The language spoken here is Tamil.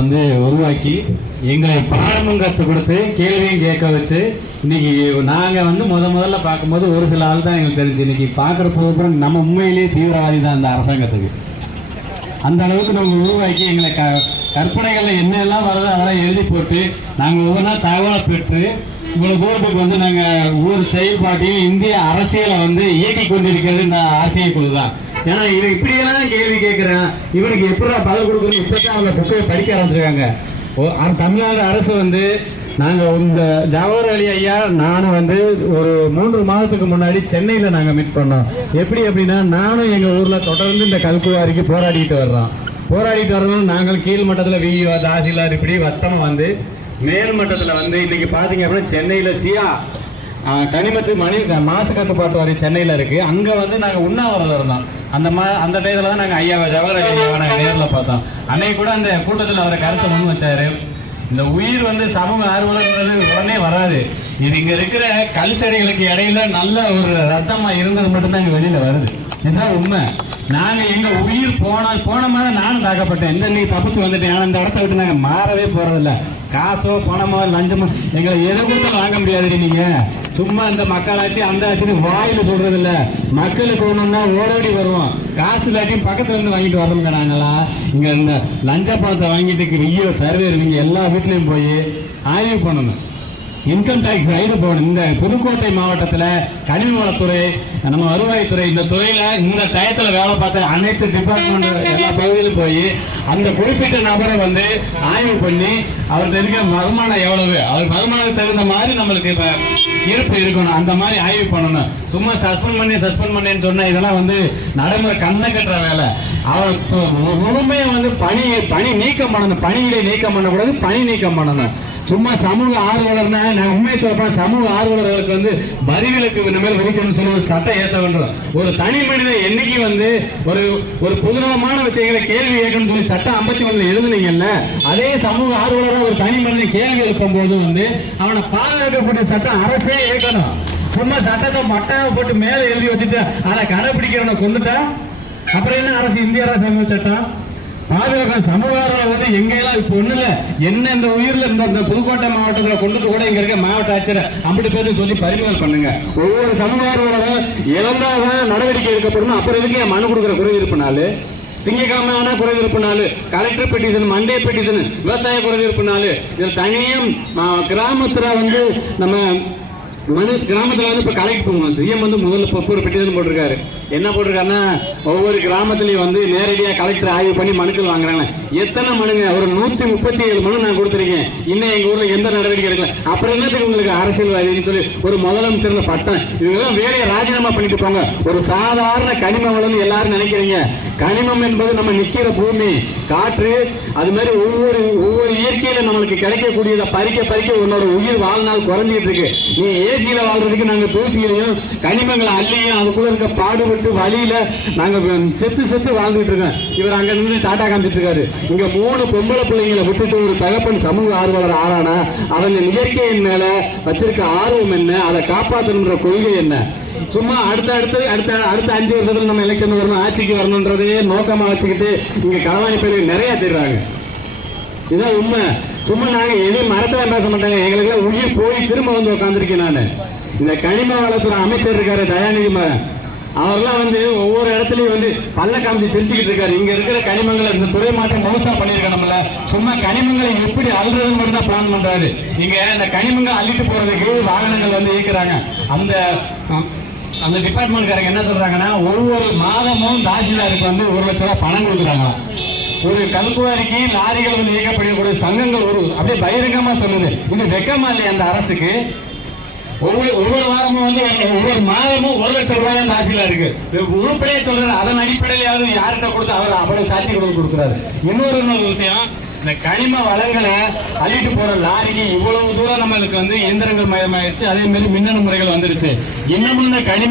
வந்து உருவாக்கி எங்களை பாடமும் கற்றுக் கொடுத்து கேள்வியும் கேட்க வச்சு இன்னைக்கு நாங்கள் வந்து முதல்ல பார்க்கும்போது ஒரு சில ஆள் தான் எங்களுக்கு தெரிஞ்சு. இன்னைக்கு பார்க்குற போது நம்ம உண்மையிலேயே தீவிரவாதி தான் அந்த அரசாங்கத்துக்கு. அந்த அளவுக்கு நாங்கள் உருவாக்கி எங்களை கற்பனைகளில் என்னெல்லாம் வருதோ அதெல்லாம் எழுதி போட்டு நாங்கள் ஒவ்வொன்றா தகவலை பெற்று இவ்வளோ தூரத்துக்கு வந்து நாங்கள் ஒவ்வொரு செயல்பாட்டையும் இந்திய அரசியலை வந்து இயக்கி கொண்டிருக்கிறது இந்த ஆர்டிஐ குழு தான். ஏன்னா இவன் இப்படியெல்லாம் கேள்வி கேட்குறேன், இவனுக்கு எப்படி பதில் கொடுக்குறது இப்போ தான் அவங்க புக்கை படிக்க ஆரம்பிச்சிருக்காங்க. தமிழ்நாடு அரசு வந்து நாங்கள் இந்த ஜவஹர் அலி ஐயா நானும் வந்து ஒரு 3 மாதத்துக்கு முன்னாடி சென்னையில் நாங்கள் மீட் பண்ணோம். எப்படி அப்படின்னா நானும் எங்கள் ஊரில் தொடர்ந்து இந்த கல்குவாரிக்கு போராடிட்டு வர்றோம். நாங்கள் கீழ் மட்டத்தில் விஓ தாசில்தார் இப்படி வட்டமாக வந்து மேல் மட்டத்தில் வந்து இன்னைக்கு பார்த்தீங்க அப்படின்னா சென்னையில் சியா கனிமத்து மாசு கட்டுப்பாட்டு வாரியம் சென்னையில் இருக்குது. அங்கே வந்து நாங்கள் உண்ணாவிரதம் இருந்தோம். அந்த டயத்தில் தான் நாங்கள் ஐயா ஜவஹர் அலி ஐயாவை நாங்கள் நேரில் பார்த்தோம். அன்னைக்கு கூட அந்த கூட்டத்தில் அவரை கருத்தை முன் வச்சாரு. இந்த உயிர் வந்து சமூக ஆர்வலர்ன்றது உடனே வராது. இது இங்கே இருக்கிற கல் செடிகளுக்கு இடையில நல்ல ஒரு ரத்தமாக இருந்தது மட்டும்தான் இங்கே வெளியில் வருது. இதுதான் உண்மை. நாங்கள் எங்கள் உயிர் போன மாதிரி நானும் தாக்கப்பட்டேன். இன்னைக்கு தப்பிச்சு வந்துட்டேன். ஆனால் இந்த இடத்த விட்டு நாங்கள் மாறவே போகிறதில்ல. காசோ பணமோ லஞ்சமோ எங்களை எதை கொடுத்தாலும் வாங்க முடியாது. நீங்கள் சும்மா இந்த மக்களாச்சு அந்த ஆச்சுன்னு வாயில் சொல்றது இல்லை. மக்களுக்கு ஒன்றுன்னா ஓடோடி வருவோம். காசு இல்லாட்டியும் பக்கத்துல இருந்து வாங்கிட்டு வரோங்க. நாங்களா இங்கே இந்த லஞ்ச பணத்தை வாங்கிட்டு வியோ சர்வேர் நீங்கள் எல்லா வீட்லையும் போய் ஆய்வு பண்ணணும். இன்கம் டேக்ஸ் ரைடு போகணும். இந்த புதுக்கோட்டை மாவட்டத்தில் கனிம வளத்துறை, நம்ம வருவாய்த்துறை, இந்த துறையில் இந்த டயத்தில் வேலை பார்த்த அனைத்து டிபார்ட்மெண்ட் எல்லா பகுதியிலும் போய் அந்த குறிப்பிட்ட நபரை வந்து ஆய்வு பண்ணி அவர் தெரிஞ்ச வருமானம் எவ்வளவு, அவர் வருமானத்துக்கு தகுந்த மாதிரி நம்மளுக்கு இப்போ இருப்பு இருக்கணும். அந்த மாதிரி ஆய்வு பண்ணணும். சும்மா சஸ்பெண்ட் பண்ணின்னு சொன்னால் இதெல்லாம் வந்து நடைமுறை கண்ணை கட்டுற வேலை. அவர் முழுமையை வந்து பணி நீக்கம் பண்ணணும். பணியிடை நீக்கம் பண்ணக்கூடாது, பணி நீக்கம் பண்ணணும். சும்மா சமூக ஆர்வலர்னா நான் உண்மையை சொல்றேன். சமூக ஆர்வலர்களுக்கு வந்து வரிவிலக்கு இனிமேல் விதிக்கணும்னு சொல்லி சட்டம் ஏற்ற வேண்டும். ஒரு தனி மனிதன் என்னைக்கு வந்து ஒரு புதுநலமான விஷயங்களை கேள்வி கேட்கணும்னு சொல்லி சட்டம் 51 எழுதுனீங்கல்ல, அதே சமூக ஆர்வலராக ஒரு தனி மனிதன் கேள்வி எழுப்பும் போது வந்து அவனை பாதுகாக்கக்கூடிய சட்டம் அரசே ஏற்கணும். சும்மா சட்டத்தை மட்டாவை போட்டு மேலே எழுதி வச்சுட்டு அதை கடைபிடிக்கிறவனை கொண்டுட்டா அப்புறம் என்ன அரசு? இந்திய அரசு சட்டம் பாதுகாக்க சமூக வந்து எங்கெல்லாம் இப்போ ஒண்ணு இல்ல. என்ன இந்த உயிரில் இந்த புதுக்கோட்டை மாவட்டத்தில் கொண்டுட்டு கூட இங்க இருக்க மாவட்ட ஆட்சியர் அப்படி பேர் சொல்லி பறிமுதல் பண்ணுங்க. ஒவ்வொரு சமூக இழந்தாதான் நடவடிக்கை எடுக்கப்படணும். அப்புறம் எதுக்கு மனு கொடுக்குற குறைதீர்ப்பு நாள்? திங்கக்கிழமை ஆனா குறைதீர்ப்பு நாள், கலெக்டர் பெட்டிஷன், மண்டே பெட்டிஷன், விவசாய குறைதீர்ப்பு நாள். இதில் தனியும் கிராமத்துல வந்து நம்ம கிராமத்தில் வந்து இப்போ கலெக்ட் பண்ணுவோம். சிஎம் வந்து முதல்ல ஒரு பெட்டிஷன் போட்டிருக்காரு. என்ன போட்டிருக்காருன்னா ஒவ்வொரு கிராமத்திலையும் வந்து நேரடியாக கலெக்டர் ஆய்வு பண்ணி மனுக்கள் வாங்குறாங்க. எத்தனை மனுங்க? ஒரு 137 மனு நான் கொடுத்துருக்கேன். இன்னும் எங்க ஊர்ல எந்த நடவடிக்கை எடுக்கல. அப்புறம் என்னத்துக்கு உங்களுக்கு அரசியல்வாதின்னு சொல்லி ஒரு முதலமைச்சர் பட்டம் இவங்கெல்லாம் வேலையை ராஜினாமா பண்ணிட்டு போங்க. ஒரு சாதாரண கனிம வளம்னு எல்லாரும் நினைக்கிறீங்க. கனிமம் என்பது நம்ம நிக்கிற பூமி, காற்று, அது மாதிரி ஒவ்வொரு இயற்கையில நம்மளுக்கு கிடைக்கக்கூடியதை பறிக்க உன்னோட உயிர் வாழ்நாள் குறைஞ்சிட்டு இருக்கு. நீ ஏசியில வாழ்றதுக்கு நாங்க தூசியிலையும் கனிமங்களை அள்ளியும் அதுக்குள்ள இருக்க பாடுபட்டு வழியில நாங்க செத்து வாழ்ந்துட்டு இருக்கோம். இவர் அங்க இருந்து டாடா காமிச்சிட்டு இருக்காரு. இங்க 3 பொம்பளை பிள்ளைங்களை விட்டுட்டு ஒரு தகப்பன் சமூக ஆர்வலர் ஆறானா அவங்க இயற்கையின் மேல வச்சிருக்க ஆர்வம் என்ன, அதை காப்பாற்றணுன்ற கொள்கை என்ன? சும்மா அடுத்த 5 வருஷத்துல நம்ம எலெக்ஷன் வரணும், ஆட்சிக்கு வரணும்ன்றதே நோக்கமா வச்சுக்கிட்டு இங்க களவாணி பேர் நிறைய தெரிறாங்க. இதுதான் உண்மை. சும்மா நாங்க எதையும் மரத்துல பேச மாட்டாங்க. எங்களுக்கு உயிர் போய் திரும்ப வந்து உட்காந்துருக்கேன். நான் இந்த கனிம வளத்துறை அமைச்சர் இருக்காரு தயாநிதி, அவர்லாம் வந்து ஒவ்வொரு இடத்துலயும் வந்து பல்ல காமிச்சு சிரிச்சுக்கிட்டு இருக்காரு. இங்க இருக்கிற கனிமங்களை இந்த துறை மாற்றம் மோசா பண்ணிருக்க நம்மள. சும்மா கனிமங்களை எப்படி அள்ளுறதுன்னு மட்டும் தான் பிளான் பண்றாரு. இங்க இந்த கனிமங்கள் அள்ளிட்டு போறதுக்கு வாகனங்கள் வந்து இயக்குறாங்க. அந்த டிபார்ட்மெண்ட்காரங்க என்ன சொல்றாங்கன்னா ஒவ்வொரு மாதமும் தாசில்தாருக்கு வந்து 1 லட்சம் ரூபாய் பணம் கொடுக்குறாங்க. ஒரு கல்குவாரிக்கு லாரிகள் வந்து இயக்கப்படக்கூடிய சங்கங்கள் அப்படியே பகிரங்கமா சொல்லுது. இது வெக்கமா இல்லையா அந்த அரசுக்கு? ஒவ்வொரு வாரமும் வந்து ஒவ்வொரு மாதமும் 1 லட்சம் ரூபாய் தாசிலா இருக்கு. உருப்படியே சொல்றாரு. அதன் அடிப்படையிலாவது யார்கிட்ட கொடுத்து அவர் அவ்வளவு சாட்சி கொடுக்குறாரு. இன்னொரு விஷயம், இந்த கனிம வளங்களை அள்ளிட்டு போற லாரிக்கு இவ்வளவு தூரம் நம்மளுக்கு வந்து எந்திரங்கள் மயமாயிடுச்சு. அதே மாதிரி மின்னணு முறைகள் வந்துருச்சு. இன்னமும் இந்த கனிம